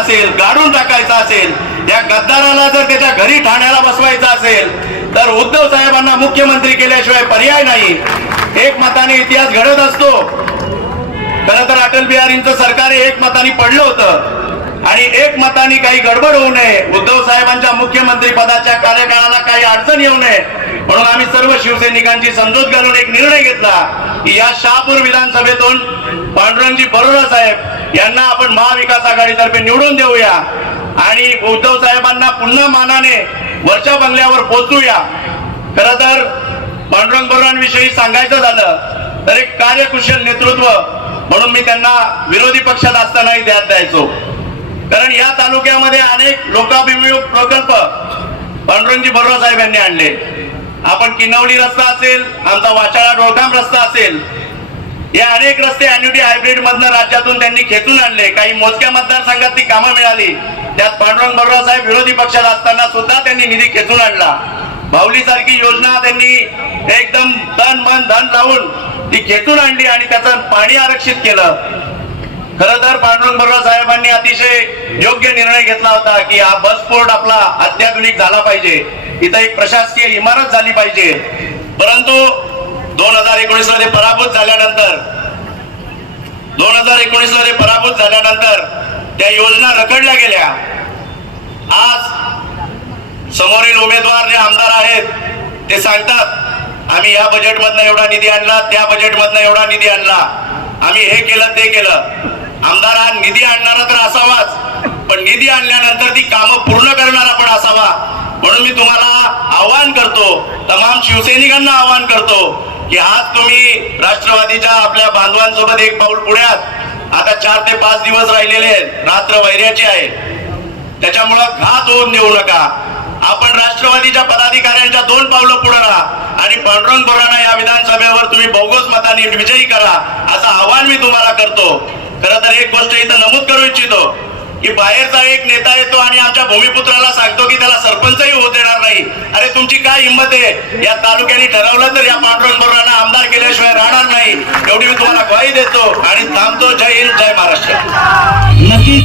असेल गाडून टाकायचा असेल या गद्दाराला जर त्याच्या घरी ठाण्याला बसवायचा असेल तर उद्धव साहेबांना मुख्यमंत्री केल्याशिवाय पर्याय नाही एक मताने इतिहास घडत असतो खर तर अटल बिहारींचं सरकार एक मताने पडलं होतं आणि एक मताने काही गडबड होऊ नये उद्धव साहेबांच्या मुख्यमंत्री पदाच्या कार्यकाळाला काही अडचण येऊ नये म्हणून आम्ही सर्व शिवसैनिकांची समजूत घालून एक निर्णय घेतला की या शहापूर विधानसभेतून पांडुरंगजी बरोरा साहेब यांना आपण महाविकास आघाडीतर्फे निवडून देऊया आणि उद्धव साहेबांना पुन्हा मानाने वरच्या बंगल्यावर पोचूया खर तर पांडुरंग बरोबरांविषयी सांगायचं झालं तर एक कार्यकुशल नेतृत्व म्हणून मी त्यांना विरोधी पक्षात असतानाही द्यात द्यायचो कारण या तालुक्यामध्ये अनेक लोकाभिमुख प्रकल्प पांडुरंगजी बरोबर साहेब यांनी आणले आपण किनवली रस्ता असेल आमचा वाचाळा डोळखाम रस्ता असेल या अनेक रस्ते अन्युटी हायब्रिड मधनं राज्यातून त्यांनी खेचून आणले काही मोजक्या मतदारसंघात ती कामं मिळाली त्यात पांडुरंग बरोरा साहेब विरोधी पक्षात असताना सुद्धा त्यांनी निधी खेचून आणला भावली सारखी योजना त्यांनी एकदम धन मन धन लावून ती खेचून आणली आणि त्याचं पाणी आरक्षित केलं खर तर पांडुरंग बरोरा साहेबांनी अतिशय योग्य निर्णय घेतला होता की हा बस पोर्ट आपला अत्याधुनिक झाला पाहिजे इथं एक प्रशासकीय इमारत झाली पाहिजे परंतु दोन हजार एकोणीस मध्ये पराभूत झाल्यानंतर दोन हजार एकोणीस मध्ये पराभूत झाल्यानंतर त्या योजना रखडल्या गेल्या आज समोरील उमेदवार जे आमदार आहेत ते सांगतात आम्ही या बजेट मधनं एवढा निधी आणला त्या मधनं एवढा निधी आणला आम्ही हे केलं ते केलं आमदार हा निधी आणणारा तर असावाच पण निधी आणल्यानंतर ती कामं पूर्ण करणारा पण असावा म्हणून मी तुम्हाला आवाहन करतो तमाम शिवसैनिकांना आवाहन करतो की आज तुम्ही राष्ट्रवादीच्या आपल्या बांधवांसोबत एक पाऊल पुण्यात आता चार ते पाच दिवस राहिलेले आहेत रात्र वैऱ्याची आहे त्याच्यामुळं घात होऊन देऊ नका आपण राष्ट्रवादीच्या पदाधिकाऱ्यांच्या दोन पावलं पुढे राहा आणि पांडुरंग बोराणा या विधानसभेवर तुम्ही बोगस मताने विजयी करा असं आव्हान मी तुम्हाला करतो खरंतर तर एक गोष्ट इथं नमूद करू इच्छितो की बाहेरचा एक नेता येतो आणि आमच्या भूमिपुत्राला सांगतो की त्याला सरपंचही होत देणार नाही अरे तुमची काय हिंमत आहे या तालुक्याने ठरवलं तर या पांडुरंग बोरांना आमदार केल्याशिवाय राहणार नाही एवढी मी तुम्हाला ग्वाही देतो आणि थांबतो जय हिंद जय महाराष्ट्र नक्की